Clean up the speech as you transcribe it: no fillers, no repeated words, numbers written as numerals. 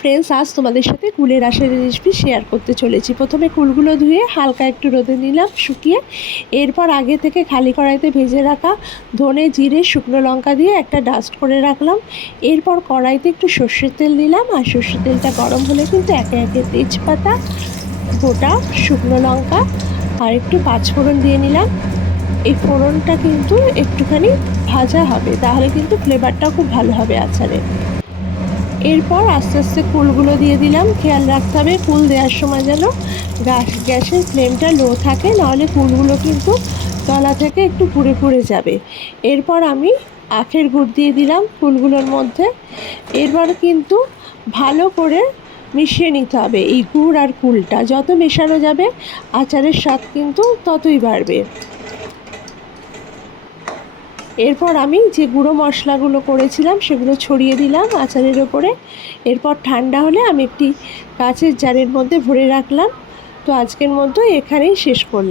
Friends, আজ তোমাদের সাথে কুলের আচারের রেসিপি শেয়ার করতে চলেছি। প্রথমে কুলগুলো ধুয়ে হালকা একটু রোদে নিলাম শুকিয়ে। এরপর আগে থেকে খালি কড়াইতে ভেজে রাখা ধনে জিরে শুকনো লঙ্কা দিয়ে একটা ডাস্ট করে রাখলাম। এরপর কড়াইতে একটু সর্ষের তেল দিলাম, আর সর্ষের তেলটা গরম হলে কিন্তু একে একে তেজপাতা, গোটা শুকনো লঙ্কা আর একটু পাঁচফোড়ন দিয়ে নিলাম। এই ফোড়নটা কিন্তু একটুখানি ভাজা হবে, তাহলে কিন্তু ফ্লেভারটাও খুব ভালো হবে আচারে। এরপর আস্তে আস্তে কুলগুলো দিয়ে দিলাম। খেয়াল রাখতে হবে কুল দেওয়ার সময় যেন গ্যাসের ফ্লেমটা লো থাকে, নাহলে কুলগুলো কিন্তু তলা থেকে একটু পুড়ে পুড়ে যাবে। এরপর আমি আখের গুড় দিয়ে দিলাম কুলগুলোর মধ্যে। এরপর কিন্তু ভালো করে মিশিয়ে নিতে হবে এই গুড় আর কুলটা। যত মেশানো যাবে আচারের স্বাদ কিন্তু ততই বাড়বে। এরপর আমি যে গুঁড়ো মশলাগুলো করেছিলাম সেগুলো ছড়িয়ে দিলাম আচারের ওপরে। এরপর ঠান্ডা হলে আমি একটি কাচের জারের মধ্যে ভরে রাখলাম। তো আজকের মতো এখানেই শেষ করলাম।